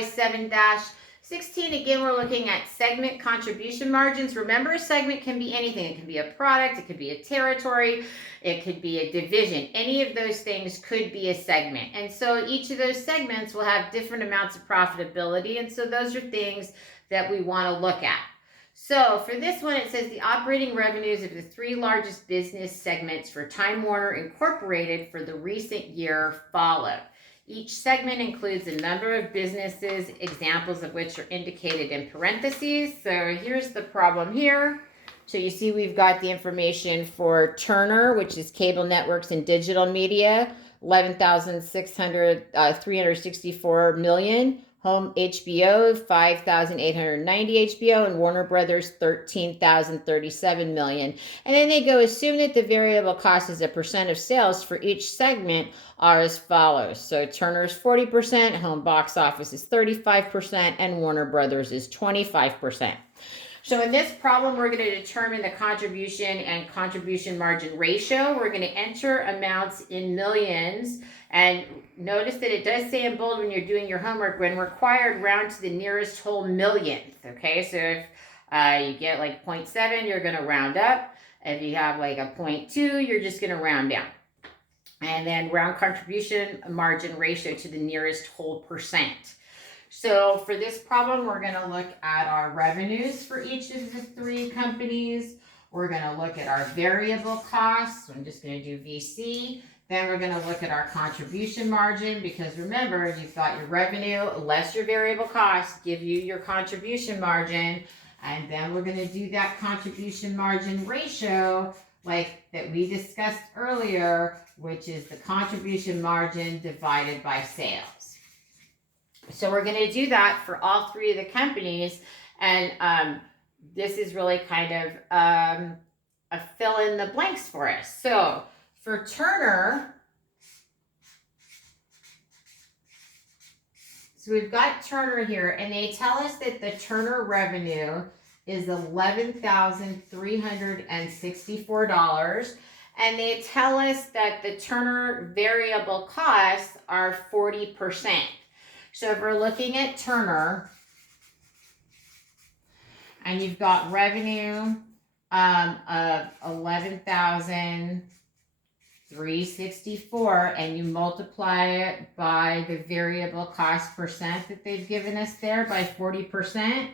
exercise 7-16, again, we're looking at segment contribution margins. Remember, a segment can be anything. It can be a product, it could be a territory, it could be a division. Any of those things could be a segment. And so each of those segments will have different amounts of profitability. And so those are things that we want to look at. So for this one, it says the operating revenues of the 3 largest business segments for Time Warner Incorporated for the recent year follow. Each segment includes a number of businesses, examples of which are indicated in parentheses. So here's the problem here. So you see we've got the information for Turner, which is cable networks and digital media, 364 million. Home HBO, 5,890 HBO, and Warner Brothers, 13,037 million. And then they go, assume that the variable cost as a percent of sales for each segment are as follows. So Turner's 40%, home box office is 35%, and Warner Brothers is 25%. So in this problem, we're going to determine the contribution and contribution margin ratio. We're going to enter amounts in millions. And notice that it does say in bold when you're doing your homework, when required, round to the nearest whole millionth. Okay, so if you get like 0.7, you're going to round up. If you have like a 0.2, you're just going to round down. And then round contribution margin ratio to the nearest whole percent. So for this problem, we're going to look at our revenues for each of the 3 companies. We're going to look at our variable costs. So I'm just going to do VC. Then we're going to look at our contribution margin, because remember, you've got your revenue less your variable costs give you your contribution margin. And then we're going to do that contribution margin ratio like that we discussed earlier, which is the contribution margin divided by sales. So we're going to do that for all 3 of the companies, and this is really kind of a fill in the blanks for us. So for Turner, so we've got Turner here, and they tell us that the Turner revenue is $11,364, and they tell us that the Turner variable costs are 40%. So if we're looking at Turner, and you've got revenue of $11,364, and you multiply it by the variable cost percent that they've given us there by 40%,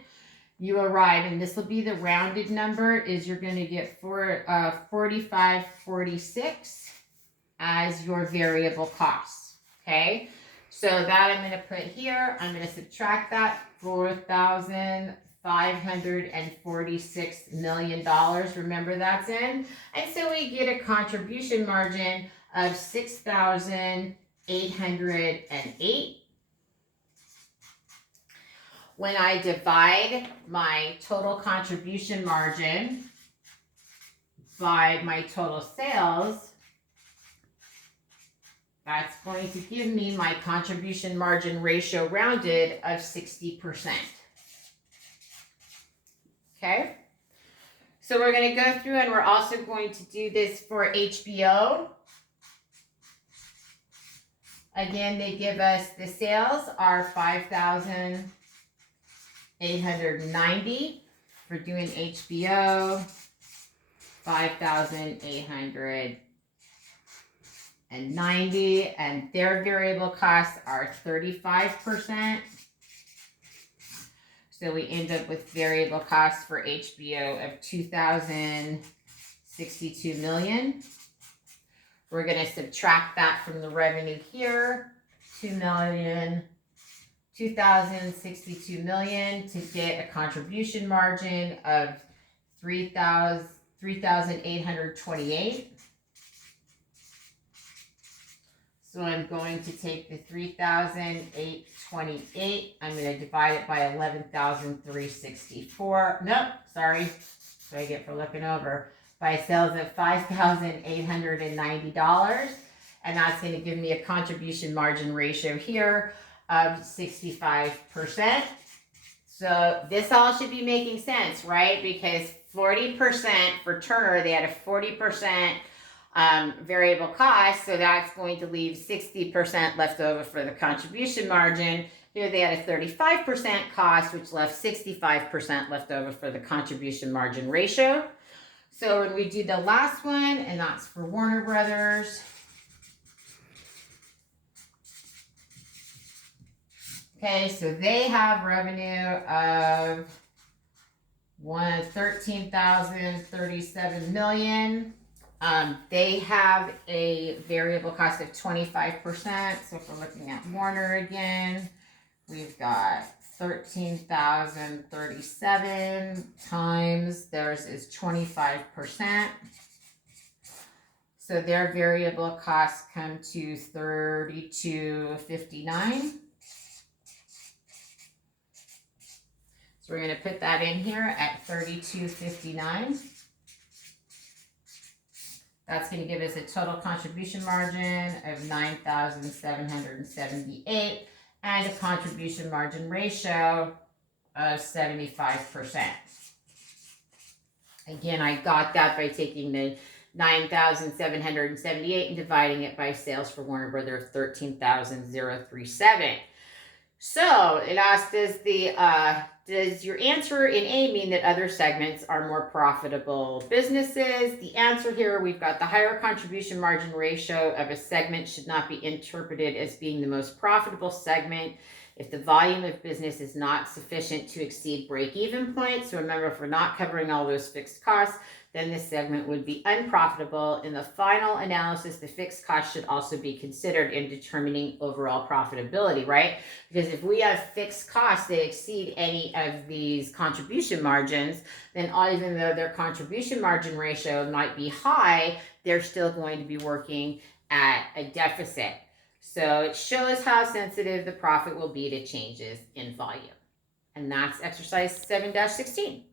you arrive, and this will be the rounded number, is you're going to get 4546 as your variable costs. Okay. So that I'm going to put here. I'm going to subtract that $4,546 million. Remember that's in. And so we get a contribution margin of 6,808. When I divide my total contribution margin by my total sales, that's going to give me my contribution margin ratio rounded of 60%. Okay? So we're going to go through, and we're also going to do this for HBO. Again, they give us the sales are 5,890 for doing HBO, 5,890, and their variable costs are 35%. So we end up with variable costs for HBO of $2,062 million. We're going to subtract that from the revenue here, $2,062 million, to get a contribution margin of 3,828. So I'm going to take the 3,828. I'm going to divide it by 11,364. Nope, sorry. That's what I get for looking over. By sales of $5,890. And that's going to give me a contribution margin ratio here of 65%. So this all should be making sense, right? Because 40% for Turner, they had a 40% variable cost, so that's going to leave 60% left over for the contribution margin. Here they had a 35% cost, which left 65% left over for the contribution margin ratio. So when we do the last one, and that's for Warner Brothers. Okay, so they have revenue of 13,037 million. They have a variable cost of 25%. So if we're looking at Warner again, we've got 13,037 times theirs is 25%. So their variable costs come to 32.59. So we're going to put that in here at 32.59. That's going to give us a total contribution margin of 9,778 and a contribution margin ratio of 75%. Again, I got that by taking the 9,778 and dividing it by sales for Warner Brothers 13,037. So it asked, does your answer in A mean that other segments are more profitable businesses? The answer here, we've got the higher contribution margin ratio of a segment should not be interpreted as being the most profitable segment if the volume of business is not sufficient to exceed break-even point. So remember, if we're not covering all those fixed costs, then this segment would be unprofitable. In the final analysis, the fixed cost should also be considered in determining overall profitability, right? Because if we have fixed costs that exceed any of these contribution margins, then even though their contribution margin ratio might be high, they're still going to be working at a deficit. So it shows how sensitive the profit will be to changes in volume. And that's exercise 7-16.